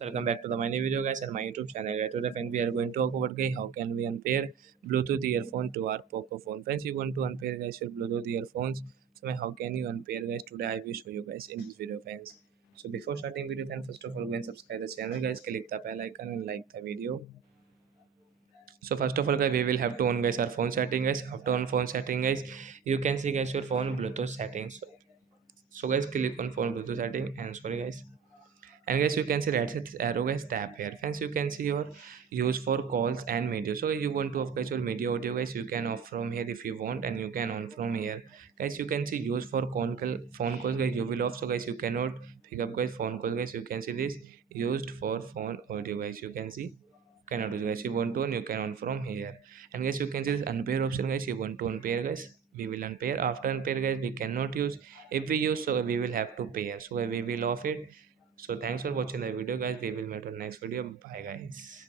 Welcome back to the my new video guys and my YouTube channel guys. Today friend we are going to talk about guys how can we unpair Bluetooth earphone to our Poco phone. Friends, you want to unpair guys your Bluetooth earphones. So how can you unpair guys? Today I will show you guys in this video friends. So before starting video friends, first of all go and subscribe the channel guys, click the bell icon and like the video. So first of all guys we will have to on guys our phone setting guys. After on phone setting guys, you can see guys your phone Bluetooth settings. So guys click on phone Bluetooth setting and sorry guys, and guys you can see right side this arrow guys, tap here friends. You can see your use for calls and media. So you want to off guys your media audio guys, you can off from here if you want, and you can on from here guys. You can see use for phone calls guys, you will off. So guys you cannot pick up guys phone calls guys. You can see this used for phone audio guys, you can see you cannot do guys. You want to on, you can on from here. And guys you can see this unpair option guys, you want to unpair guys, we will unpair. After unpair guys we cannot use. If we use, so we will have to pair, so we will off it. So thanks for watching the video guys, we will meet on next video. Bye guys.